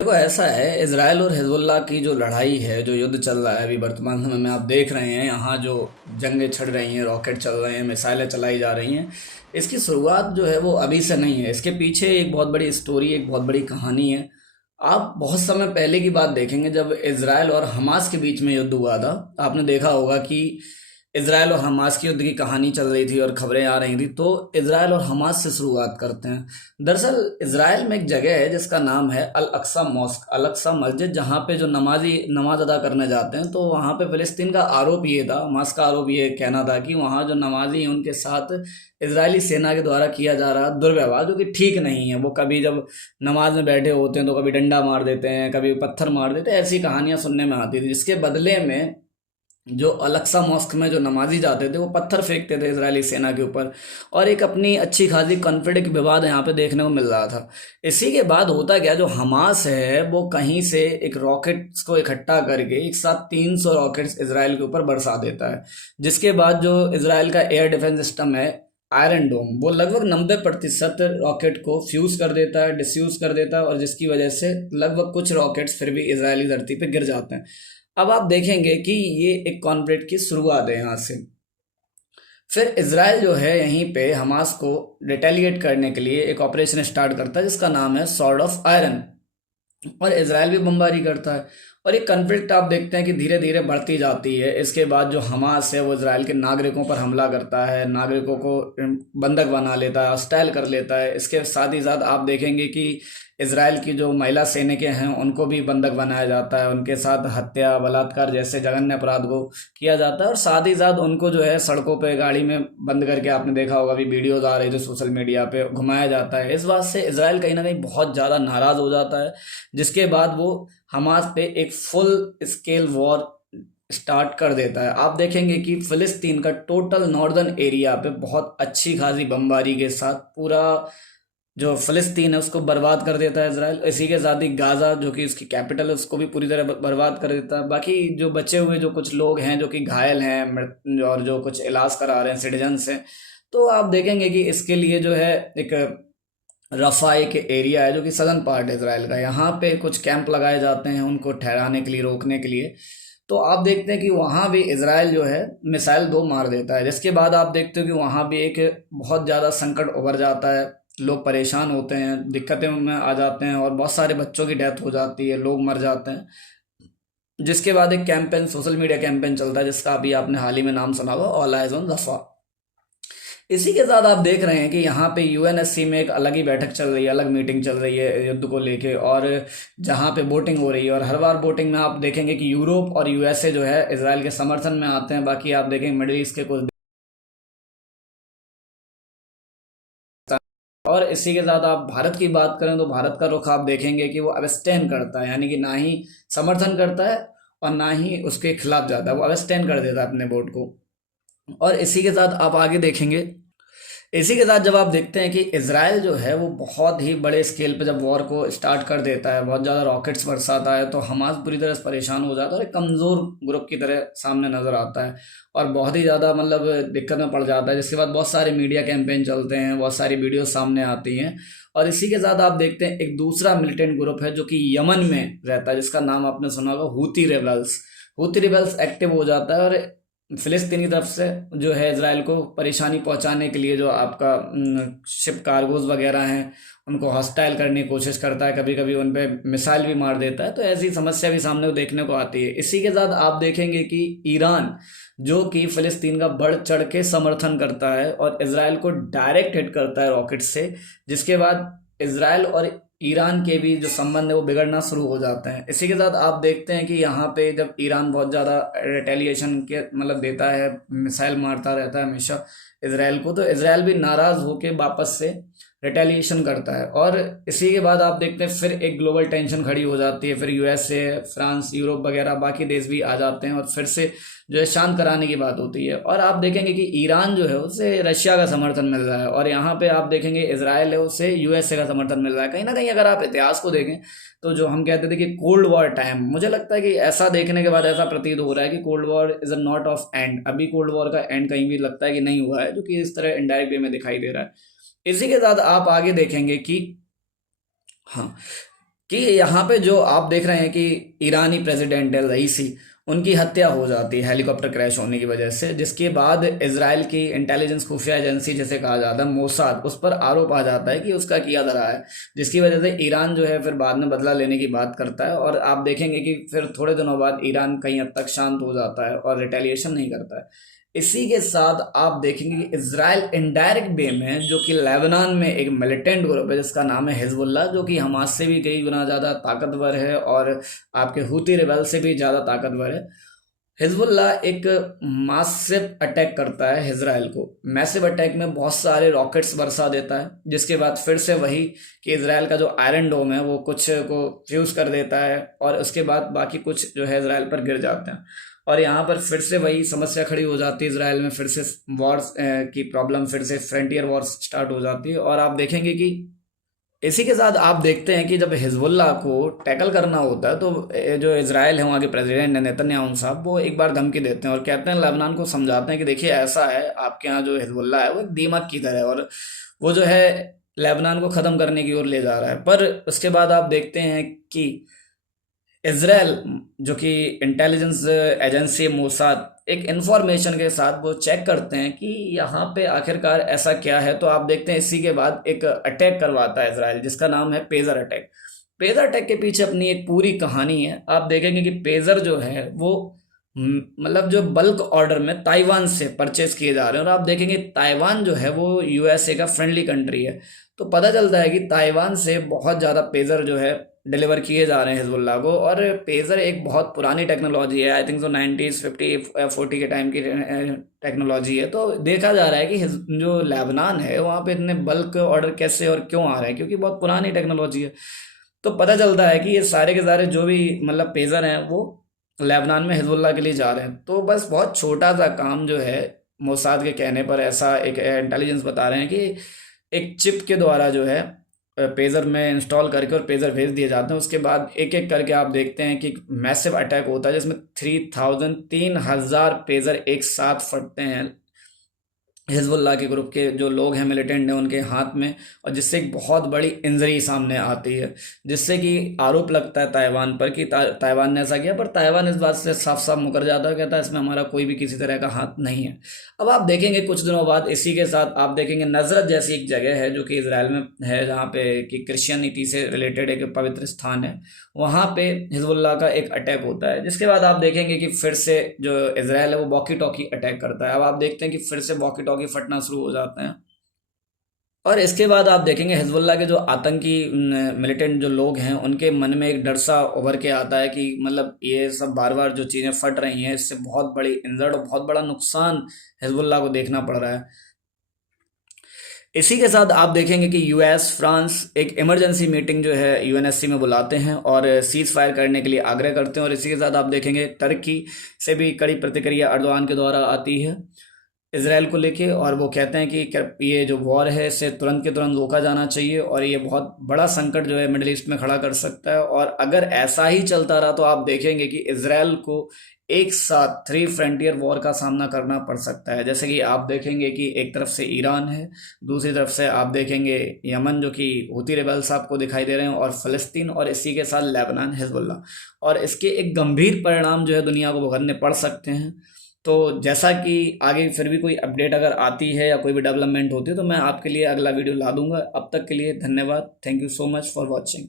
देखो ऐसा है, इसराइल और हिजबुल्लाह की जो लड़ाई है, जो युद्ध चल रहा है अभी वर्तमान समय में, आप देख रहे हैं यहाँ जो जंगें छिड़ रही हैं, रॉकेट चल रहे हैं, मिसाइलें चलाई जा रही हैं। इसकी शुरुआत जो है वो अभी से नहीं है, इसके पीछे एक बहुत बड़ी स्टोरी, एक बहुत बड़ी कहानी है। आप बहुत समय पहले की बात देखेंगे जब इसराइल और हमास के बीच में युद्ध हुआ था। आपने देखा होगा कि इसराइल और हमास की युद्ध की कहानी चल रही थी और खबरें आ रही थी। तो इसराइल और हमास से शुरुआत करते हैं। दरअसल इसराइल में एक जगह है जिसका नाम है अल अक्सा मॉस्क, अल अक्सा मस्जिद, जहाँ पे जो नमाजी नमाज अदा करने जाते हैं। तो वहाँ पे फिलिस्तीन का आरोप ये था, हमास का आरोप ये कहना था कि वहाँ जो नमाजी हैं उनके साथ इजरायली सेना के द्वारा किया जा रहा दुर्व्यवहार, जो कि ठीक नहीं है। वो कभी जब नमाज में बैठे होते हैं तो कभी डंडा मार देते हैं, कभी पत्थर मार देते हैं, ऐसी कहानियां सुनने में आती थी। जिसके बदले में जो अलक्सा मॉस्क में जो नमाजी जाते थे वो पत्थर फेंकते थे इजरायली सेना के ऊपर, और एक अपनी अच्छी खासी कॉन्फ्लिक्ट विवाद यहाँ पे देखने को मिल रहा था। इसी के बाद होता क्या, जो हमास है वो कहीं से एक रॉकेट्स को इकट्ठा करके एक साथ 300 रॉकेट्स इसराइल के ऊपर बरसा देता है। जिसके बाद जो इसराइल का एयर डिफेंस सिस्टम है, आयरन डोम, वो लगभग 90% रॉकेट को फ्यूज कर देता है, डिस्यूज कर देता है, और जिसकी वजह से लगभग कुछ रॉकेट्स फिर भी इजरायली धरती पे गिर जाते हैं। अब आप देखेंगे कि ये एक कॉन्फ्लिक्ट की शुरुआत है यहाँ से। फिर इसराइल जो है यहीं पे हमास को रिटेलिएट करने के लिए एक ऑपरेशन स्टार्ट करता है जिसका नाम है सॉर्ड ऑफ आयरन, और इसराइल भी बमबारी करता है। और ये कन्फ्लिक्ट आप देखते हैं कि धीरे धीरे बढ़ती जाती है। इसके बाद जो हमास है वो इसराइल के नागरिकों पर हमला करता है, नागरिकों को बंधक बना लेता है, हॉस्टाइल कर लेता है। इसके साथ ही साथ आप देखेंगे कि इसराइल की जो महिला सैनिकें हैं उनको भी बंधक बनाया जाता है, उनके साथ हत्या, बलात्कार जैसे जघन्य अपराध को किया जाता है। और साथ ही साथ उनको जो है सड़कों पे गाड़ी में बंद करके, आपने देखा होगा अभी वीडियोज आ रही थे सोशल मीडिया पे, घुमाया जाता है। इस बात से इसराइल कहीं ना कहीं बहुत ज़्यादा नाराज़ हो जाता है। जिसके बाद वो हमास पे एक फुल स्केल वॉर स्टार्ट कर देता है। आप देखेंगे कि फिलिस्तीन का टोटल नॉर्दर्न एरिया पे बहुत अच्छी खासी बमबारी के साथ पूरा जो फिलिस्तीन है उसको बर्बाद कर देता है इसराइल। इसी के साथ ही गाजा, जो कि उसकी कैपिटल है, उसको भी पूरी तरह बर्बाद कर देता है। बाकी जो बचे हुए जो कुछ लोग हैं जो कि घायल हैं, और जो कुछ इलाज करा रहे हैं, सिटीजन्स हैं, तो आप देखेंगे कि इसके लिए जो है एक रफ़ा एक एरिया है जो कि सदर्न पार्ट है इसराइल का, यहाँ पे कुछ कैंप लगाए जाते हैं उनको ठहराने के लिए, रोकने के लिए। तो आप देखते हैं कि वहाँ भी इसराइल जो है मिसाइल 2 मार देता है। जिसके बाद आप देखते हो कि वहाँ भी एक बहुत ज़्यादा संकट उभर जाता है, लोग परेशान होते हैं, दिक्कतें में आ जाते हैं, और बहुत सारे बच्चों की डेथ हो जाती है, लोग मर जाते हैं। जिसके बाद एक कैंपेन, सोशल मीडिया कैंपेन चलता है जिसका अभी आपने हाल ही में नाम सुना होगा, ऑल आइज ऑन रफा। इसी के साथ आप देख रहे हैं कि यहाँ पे यूएनएससी में एक अलग ही बैठक चल रही है, अलग मीटिंग चल रही है युद्ध को लेके, और जहाँ पे वोटिंग हो रही है। और हर बार वोटिंग में आप देखेंगे कि यूरोप और यूएसए जो है इसराइल के समर्थन में आते हैं। बाकी आप देखेंगे मिडिल ईस्ट के कुछ, और इसी के साथ आप भारत की बात करें तो भारत का रुख आप देखेंगे कि वो अबस्टेन करता है, यानी कि ना ही समर्थन करता है और ना ही उसके खिलाफ जाता है, वो अबस्टेन कर देता है अपने वोट को। और इसी के साथ आप आगे देखेंगे, इसी के साथ जब आप देखते हैं कि इसराइल जो है वो बहुत ही बड़े स्केल पे जब वॉर को स्टार्ट कर देता है, बहुत ज़्यादा रॉकेट्स बरसाता है, तो हमास पूरी तरह से परेशान हो जाता है और एक कमज़ोर ग्रुप की तरह सामने नज़र आता है, और बहुत ही ज़्यादा मतलब दिक्कत में पड़ जाता है। जिसके बाद बहुत सारे मीडिया कैंपेन चलते हैं, बहुत सारी वीडियो सामने आती हैं। और इसी के साथ आप देखते हैं एक दूसरा मिलिटेंट ग्रुप है जो कि यमन में रहता है, जिसका नाम आपने सुना होगा, Houthi rebels. Houthi rebels active हो जाता है, और फिलिस्तीनी तरफ से जो है इसराइल को परेशानी पहुंचाने के लिए जो आपका शिप कार्गोज वगैरह हैं उनको हॉस्टाइल करने की कोशिश करता है, कभी कभी उन पे मिसाइल भी मार देता है। तो ऐसी समस्या भी सामने देखने को आती है। इसी के साथ आप देखेंगे कि ईरान, जो कि फिलिस्तीन का बढ़ चढ़ के समर्थन करता है और इसराइल को डायरेक्ट हिट करता है रॉकेट से। जिसके बाद इसराइल और ईरान के भी जो संबंध है वो बिगड़ना शुरू हो जाते हैं। इसी के साथ आप देखते हैं कि यहाँ पे जब ईरान बहुत ज़्यादा रिटेलिएशन के मतलब देता है, मिसाइल मारता रहता है हमेशा इसराइल को, तो इसराइल भी नाराज़ होकर वापस से रिटेलिएशन करता है। और इसी के बाद आप देखते हैं फिर एक ग्लोबल टेंशन खड़ी हो जाती है। फिर यूएसए, फ्रांस, यूरोप वगैरह बाकी देश भी आ जाते हैं और फिर से जो है शांत कराने की बात होती है। और आप देखेंगे कि ईरान जो है उसे रशिया का समर्थन मिल रहा है, और यहाँ पे आप देखेंगे इसराइल है उसे यूएसए का समर्थन मिल रहा है। कहीं ना कहीं अगर आप इतिहास को देखें तो जो हम कहते थे कि कोल्ड वॉर टाइम, मुझे लगता है कि ऐसा देखने के बाद ऐसा प्रतीत हो रहा है कि cold war is a not of and. अभी कोल्ड वॉर का एंड कहीं भी लगता है कि नहीं हुआ है, जो कि इस तरह इनडायरेक्ट वे में दिखाई दे रहा है। इसी के साथ आप आगे देखेंगे कि हाँ, कि यहाँ पे जो आप देख रहे हैं कि ईरानी प्रेसिडेंट है रईसी, उनकी हत्या हो जाती है हेलीकॉप्टर क्रैश होने की वजह से, जिसके बाद इजराइल की इंटेलिजेंस खुफिया एजेंसी जिसे कहा जाता है मोसाद, उस पर आरोप आ जाता है कि उसका किया धरा है, जिसकी वजह से ईरान जो है फिर बाद में बदला लेने की बात करता है। और आप देखेंगे कि फिर थोड़े दिनों बाद ईरान कहीं हद तक शांत हो जाता है और रिटेलिएशन नहीं करता है। इसी के साथ आप देखेंगे कि इसराइल इनडायरेक्ट वे में, जो कि लेबनान में एक मिलिटेंट ग्रुप है जिसका नाम है हिजबुल्लाह, जो कि हमास से भी कई गुना ज़्यादा ताकतवर है और आपके हूती रिबेल से भी ज़्यादा ताकतवर है। हिजबुल्लाह एक मासिव अटैक करता है इसराइल को। मैसिव अटैक में बहुत सारे रॉकेट्स बरसा देता है, जिसके बाद फिर से वही कि इसराइल का जो आयरन डोम है वो कुछ को फ्यूज कर देता है और उसके बाद बाकी कुछ जो है इसराइल पर गिर जाते हैं। और यहाँ पर फिर से वही समस्या खड़ी हो जाती है, इसराइल में फिर से वॉर्स की प्रॉब्लम, फिर से फ्रंटियर वॉर स्टार्ट हो जाती है। और आप देखेंगे कि इसी के साथ आप देखते हैं कि जब हिजबुल्लाह को टैकल करना होता है तो जो इजराइल है वहाँ के प्रेसिडेंट है नेतन्याहू साहब, वो एक बार धमकी देते हैं और कहते हैं, लेबनान को समझाते हैं कि देखिए ऐसा है, आपके यहाँ जो हिजबुल्लाह है वो एक दीमक की तरह है और वो जो है लेबनान को ख़त्म करने की ओर ले जा रहा है। पर उसके बाद आप देखते हैं कि इसराइल, जो कि इंटेलिजेंस एजेंसी मोसाद, एक इंफॉर्मेशन के साथ वो चेक करते हैं कि यहाँ पे आखिरकार ऐसा क्या है। तो आप देखते हैं इसी के बाद एक अटैक करवाता है इसराइल, जिसका नाम है पेजर अटैक। पेजर अटैक के पीछे अपनी एक पूरी कहानी है। आप देखेंगे कि पेजर जो है वो मतलब जो बल्क ऑर्डर में ताइवान से परचेज किए जा रहे हैं। और आप देखेंगे ताइवान जो है वो यूएसए का फ्रेंडली कंट्री है, तो पता चलता है कि ताइवान से बहुत ज़्यादा पेजर जो है डिलीवर किए जा रहे हैं हिजबुल्लाह को। और पेजर एक बहुत पुरानी टेक्नोलॉजी है, आई थिंक सो 90s 50 40 के टाइम की टेक्नोलॉजी है। तो देखा जा रहा है कि जो लेबनान है वहाँ पे इतने बल्क ऑर्डर कैसे और क्यों आ रहे हैं, क्योंकि बहुत पुरानी टेक्नोलॉजी है। तो पता चलता है कि ये सारे के सारे जो भी मतलब पेजर हैं वो लेबनान में हिजबुल्लाह के लिए जा रहे हैं। तो बस बहुत छोटा सा काम जो है, मोसाद के कहने पर ऐसा एक इंटेलिजेंस बता रहे हैं कि एक चिप के द्वारा जो है पेजर में इंस्टॉल करके और पेजर भेज दिए जाते हैं। उसके बाद एक एक करके आप देखते हैं कि मैसिव अटैक होता है जिसमें 3,000 पेजर एक साथ फटते हैं हिजबुल्लाह के ग्रुप के जो लोग हैं, मिलिटेंट हैं, उनके हाथ में। और जिससे एक बहुत बड़ी इंजरी सामने आती है, जिससे कि आरोप लगता है ताइवान पर कि ताइवान ने ऐसा किया। पर ताइवान इस बात से साफ साफ मुकर जाता है, कहता है इसमें हमारा कोई भी किसी तरह का हाथ नहीं है। अब आप देखेंगे कुछ दिनों बाद इसी के साथ आप देखेंगे नजरत जैसी एक जगह है जो कि इसराइल में है, जहाँ पे कि क्रिश्चियनिटी से रिलेटेड एक पवित्र स्थान है, वहाँ पे हिजबुल्लाह का एक अटैक होता है। जिसके बाद आप देखेंगे कि फिर से जो इसराइल है वो वॉकी टॉकी अटैक करता है। अब आप देखते हैं कि फिर से वॉकी टॉकी फटना शुरू हो जाते हैं। और इसके बाद आप देखेंगे हिजबुल्लाह के जो आतंकी मिलिटेंट जो लोग हैं उनके मन में एक डर सा उभर के आता है कि मतलब ये सब बार बार जो चीज़ें फट रही हैं इससे बहुत बड़ी इंजर्ड और बहुत बड़ा नुकसान हिजबुल्लाह को देखना पड़ रहा है। इसी के साथ आप देखेंगे कि यूएस फ्रांस एक इमरजेंसी मीटिंग जो है यूएनएससी में बुलाते हैं और सीज फायर करने के लिए आग्रह करते हैं। और इसी के साथ आप देखेंगे टर्की से भी कड़ी प्रतिक्रिया अर्दवान के द्वारा आती है इसराइल को लेके, और वो कहते हैं कि ये जो वॉर है इसे तुरंत के तुरंत रोका जाना चाहिए और ये बहुत बड़ा संकट जो है मिडिल ईस्ट में खड़ा कर सकता है। और अगर ऐसा ही चलता रहा तो आप देखेंगे कि इसराइल को एक साथ 3 फ्रंटियर वॉर का सामना करना पड़ सकता है। जैसे कि आप देखेंगे कि एक तरफ से ईरान है, दूसरी तरफ से आप देखेंगे यमन जो कि हूती रिबेल्स आपको दिखाई दे रहे हैं, और फ़लस्तीन, और इसी के साथ लेबनान हिजबुल्लाह। और इसके एक गंभीर परिणाम जो है दुनिया को भुगतने पड़ सकते हैं। तो जैसा कि आगे फिर भी कोई अपडेट अगर आती है या कोई भी डेवलपमेंट होती है तो मैं आपके लिए अगला वीडियो ला दूंगा। अब तक के लिए धन्यवाद। Thank you so much for watching.